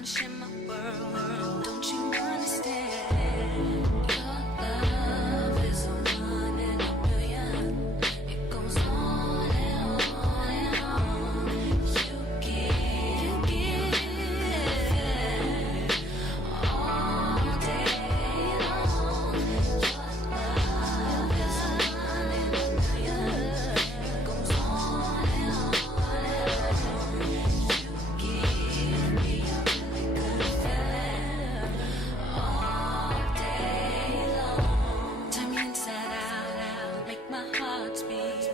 wanna share my world. Don't you understand? Your love is a one in a million. It goes on and on and on. You give all day long. Your love is a one in a million. It goes on and on and on. You give me a really good feeling all day long. Turn me inside out, make my heart beat.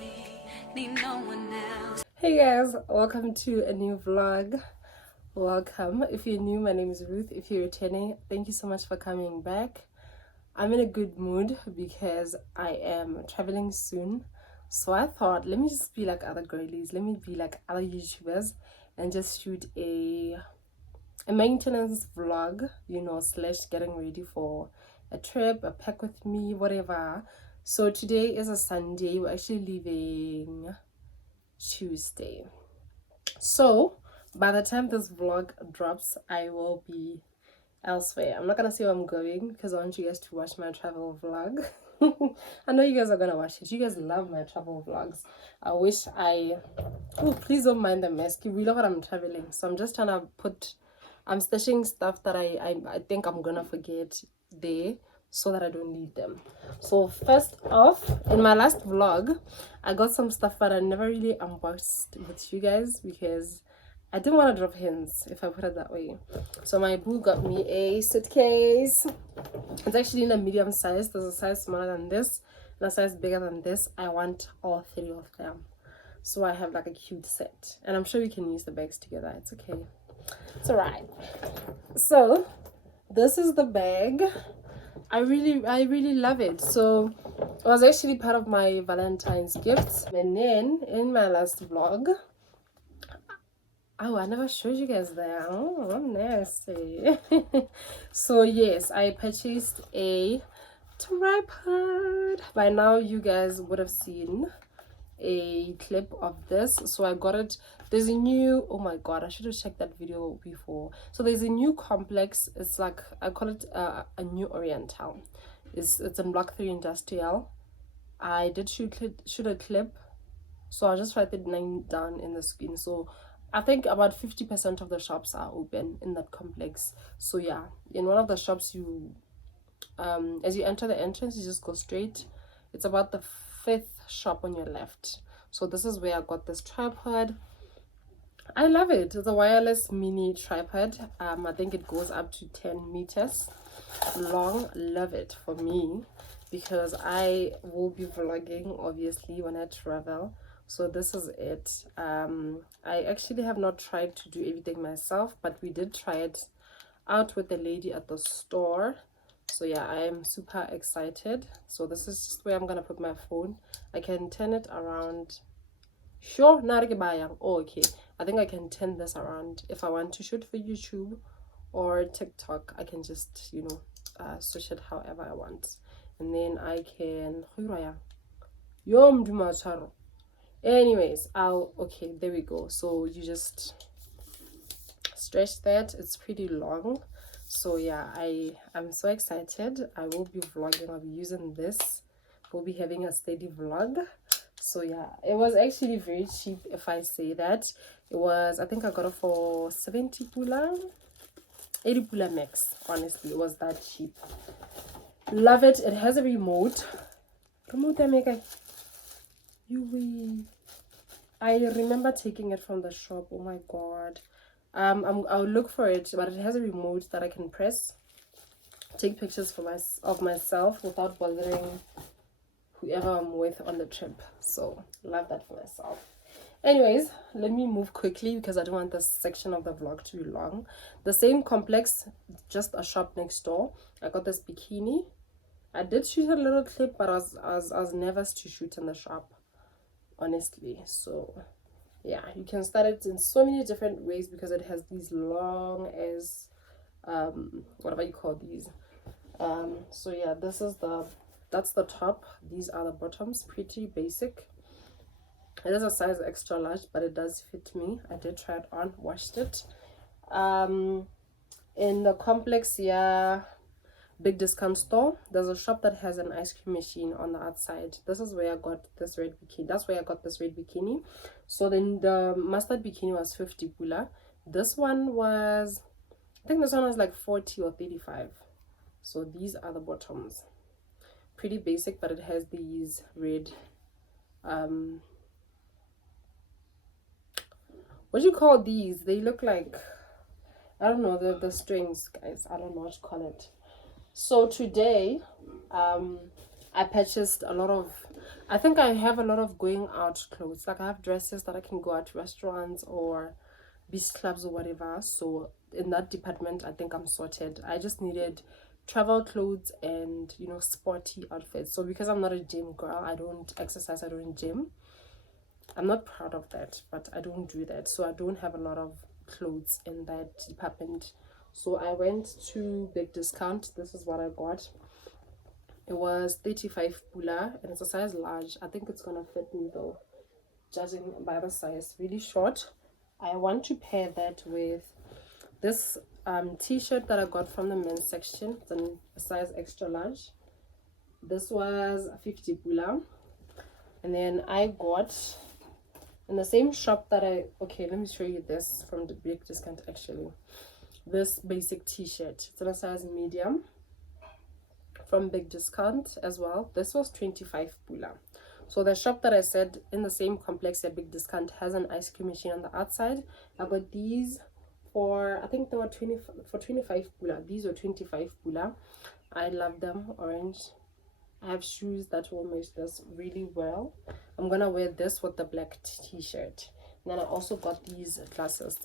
Need no one else. Hey guys, welcome to a new vlog. Welcome. If you're new, my name is Ruth. If you're returning, thank you so much for coming back. I'm in a good mood because I am traveling soon. So I thought, let me just be like other girlies, let me be like other YouTubers and just shoot a maintenance vlog, you know, slash getting ready for a trip, a pack with me, whatever. So today is a Sunday. We're actually leaving Tuesday. So by the time this vlog drops, I will be elsewhere. I'm not gonna say where I'm going because I want you guys to watch my travel vlog. I know you guys are gonna watch it. You guys love my travel vlogs. I wish please don't mind the mess. We love what I'm traveling. So I'm just trying to I'm stashing stuff that I think I'm gonna forget there so that I don't need them. So first off, in my last vlog, I got some stuff that I never really unboxed with you guys because I didn't want to drop hints, if I put it that way. So my boo got me a suitcase. It's actually in a medium size. There's a size smaller than this and a size bigger than this. I want all three of them. So I have like a cute set. And I'm sure we can use the bags together. It's okay. It's alright. So this is the bag. I really love it. So it was actually part of my Valentine's gifts. And then in my last vlog, oh, I never showed you guys that. Oh, I'm nasty. So yes, I purchased a tripod. By now you guys would have seen a clip of this. So I got it. There's a new, oh my god, I should have checked that video before. So there's a new complex. It's like, I call it a new Oriental. It's in block 3 industrial. I did shoot a clip, so I'll just write the name down in the screen. So I think about 50% of the shops are open in that complex. So yeah, in one of the shops, you as you enter the entrance, you just go straight. It's about the 5th shop on your left. So this is where I got this tripod. I love it. It's a wireless mini tripod. I think it goes up to 10 meters long. Love it for me because I will be vlogging obviously when I travel. So this is it. I actually have not tried to do everything myself, but we did try it out with the lady at the store. So yeah, I am super excited. So this is just where I'm gonna put my phone. I can turn it around. Sure, oh, okay. I think I can turn this around if I want to shoot for YouTube or TikTok. I can just, you know, switch it however I want, and then I can. Anyways, okay, there we go. So you just stretch that. It's pretty long. So yeah, I'm so excited. I will be vlogging. I'll be using this. We'll be having a steady vlog. So yeah, it was actually very cheap, if I say that. It was, I think I got it for 70 pula, 80 pula max. Honestly, it was that cheap. Love it. It has a remote. I remember taking it from the shop. Oh my god. I'll look for it, but it has a remote that I can press, take pictures of myself without bothering whoever I'm with on the trip. So love that for myself. Anyways, let me move quickly because I don't want this section of the vlog to be long. The same complex, just a shop next door. I got this bikini. I did shoot a little clip, but I was nervous to shoot in the shop, honestly. So yeah, you can start it in so many different ways because it has these long as whatever you call these. So yeah, that's the top. These are the bottoms. Pretty basic. It is a size extra large, but it does fit me. I did try it on, washed it. In the complex, yeah, big discount store, there's a shop that has an ice cream machine on the outside. This is where I got this red bikini. That's where I got this red bikini. So then the mustard bikini was 50 pula. This one was, I think this one was like 40 or 35. So these are the bottoms. Pretty basic, but it has these red what do you call these? They look like, I don't know, the strings, guys. I don't know what to call it. So today I purchased a lot of, I think I have a lot of going out clothes. Like I have dresses that I can go out to restaurants or beach clubs or whatever. So in that department, I think I'm sorted. I just needed travel clothes and, you know, sporty outfits. So because I'm not a gym girl, I don't exercise, I don't gym. I'm not proud of that, but I don't do that. So I don't have a lot of clothes in that department. So I went to Big Discount. This is what I got. It was 35 pula and it's a size large. I think it's gonna fit me though, judging by the size. Really short. I want to pair that with this t-shirt that I got from the men's section. It's in a size extra large. This was 50 pula. And then I got in the same shop that okay, let me show you this from the Big Discount actually. This basic t-shirt, it's in a size medium from Big Discount as well. This was 25 pula. So the shop that I said in the same complex at Big Discount has an ice cream machine on the outside. I got these for, I think they were 25 pula. These were 25 pula. I love them, orange. I have shoes that will match this really well. I'm gonna wear this with the black t-shirt. And then I also got these glasses.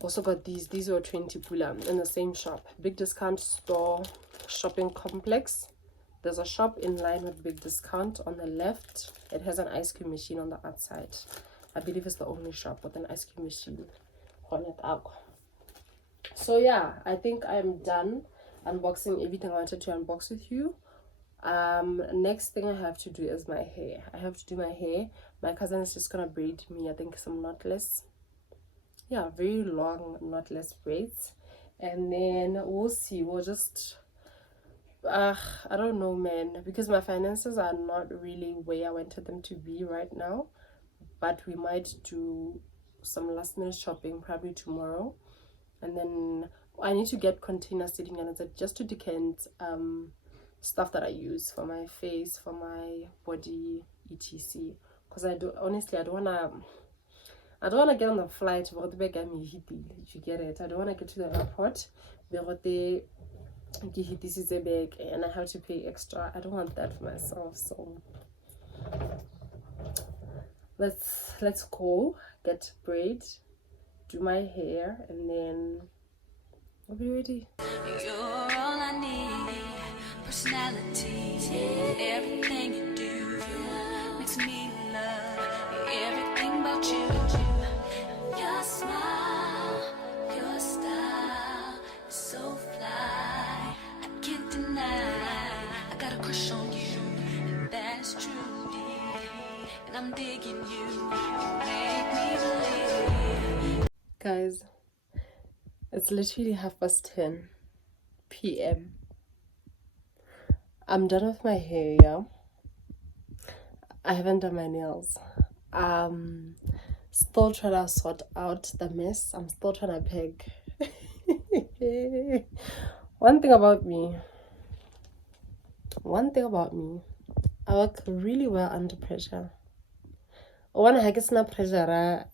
Also got these were 20 pula in the same shop. Big Discount store shopping complex. There's a shop in line with Big Discount on the left. It has an ice cream machine on the outside. I believe it's the only shop with an ice cream machine on it out. So yeah, I think I'm done unboxing everything I wanted to unbox with you. Next thing I have to do is my hair. I have to do my hair. My cousin is just gonna braid me, I think, some knotless, yeah, very long knotless braids, and then we'll see. We'll just I don't know, man, because my finances are not really where I wanted them to be right now, but we might do some last minute shopping probably tomorrow. And then I need to get containers sitting in it just to decant stuff that I use for my face, for my body, etc. Because I don't wanna get on the flight if you get it. I don't wanna get to the airport and I have to pay extra. I don't want that for myself. So let's go get braid, do my hair, and then I'll be ready. You're all I need. Personality, everything you do makes me love everything about you. Your smile, your style is so fly. I can't deny. I got a crush on you, and that's true. And I'm digging you. Make me believe. Guys, it's literally 10:30 p.m. I'm done with my hair, yeah. I haven't done my nails. Still trying to sort out the mess. I'm still trying to peg. One thing about me, I work really well under pressure. When I get no pressure,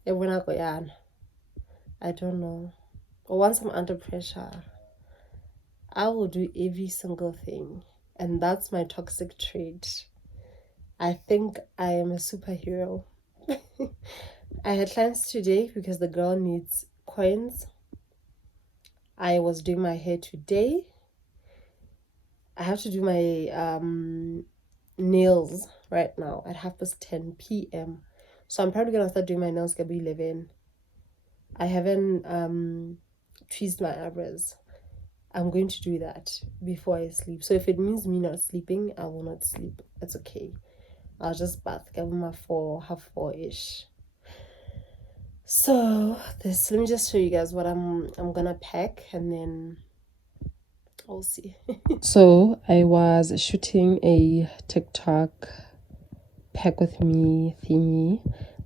I don't know. Or once I'm under pressure, I will do every single thing. And that's my toxic trait. I think I am a superhero. I had plans today because the girl needs coins. I was doing my hair today. I have to do my nails right now at 10:30 p.m. So I'm probably gonna start doing my nails at 11. I haven't tweezed my eyebrows. I'm going to do that before I sleep. So if it means me not sleeping, I will not sleep. It's okay. I'll just bath, get my 4:30-ish. So this, let me just show you guys what I'm gonna pack, and then I'll see. So I was shooting a TikTok pack with me thingy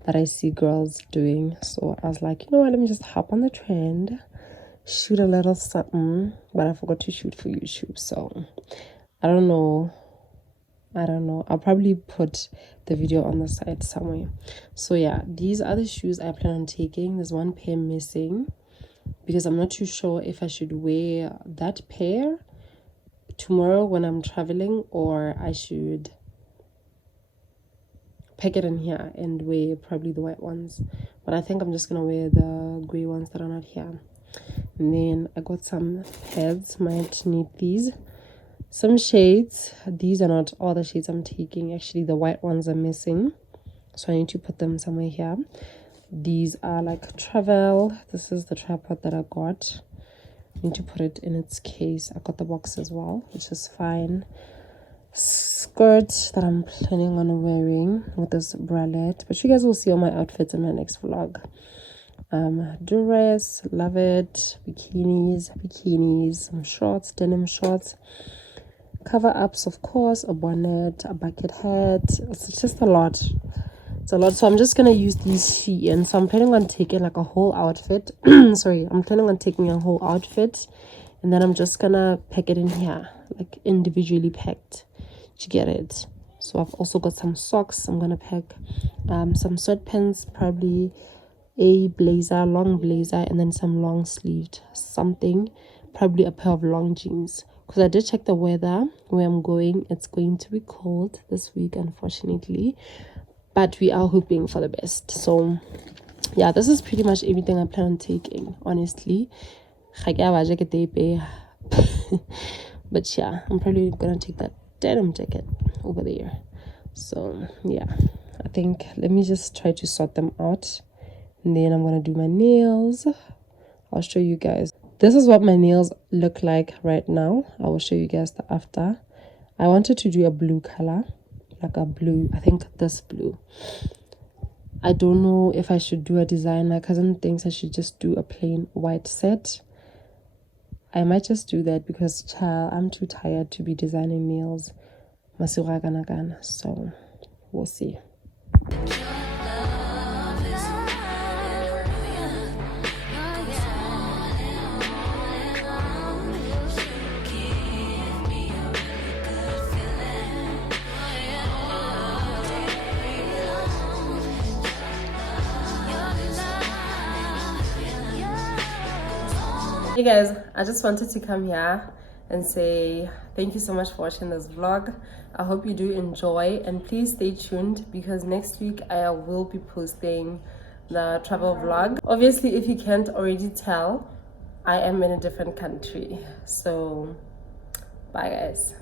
that I see girls doing. So I was like, you know what, let me just hop on the trend, shoot a little something, but I forgot to shoot for YouTube. So I don't know. I'll probably put the video on the side somewhere. So yeah, these are the shoes I plan on taking. There's one pair missing because I'm not too sure if I should wear that pair tomorrow when I'm traveling, or I should pack it in here and wear probably the white ones. But I think I'm just gonna wear the gray ones that are not here. And then I got some pads, might need these. Some shades, these are not all the shades I'm taking. Actually, the white ones are missing, so I need to put them somewhere here. These are like travel. This is the tripod that I got. I need to put it in its case. I got the box as well, which is fine. Skirt that I'm planning on wearing with this bralette, but you guys will see all my outfits in my next vlog. Dress, love it. Bikinis, some shorts, denim shorts, cover ups, of course, a bonnet, a bucket hat. It's just a lot. It's a lot. So I'm just gonna use these Shein. So I'm planning on taking like a whole outfit. Sorry, I'm planning on taking a whole outfit, and then I'm just gonna pack it in here, like individually packed. You get it? So I've also got some socks. I'm gonna pack some sweatpants, probably a blazer, long blazer, and then some long sleeved something, probably a pair of long jeans, because I did check the weather where I'm going. It's going to be cold this week, unfortunately, but we are hoping for the best. So yeah, this is pretty much everything I plan on taking, honestly. But yeah, I'm probably gonna take that denim jacket over there. So yeah, I think let me just try to sort them out, and then I'm gonna do my nails. I'll show you guys. This is what my nails look like right now. I will show you guys the after. I wanted to do a blue color, like a blue, I think this blue. I don't know if I should do a design. My cousin thinks I should just do a plain white set. I might just do that because, child, I'm too tired to be designing nails. So we'll see. Hey guys, I just wanted to come here and say thank you so much for watching this vlog. I hope you do enjoy, and please stay tuned because next week I will be posting the travel vlog. Obviously, if you can't already tell, I am in a different country. So bye guys.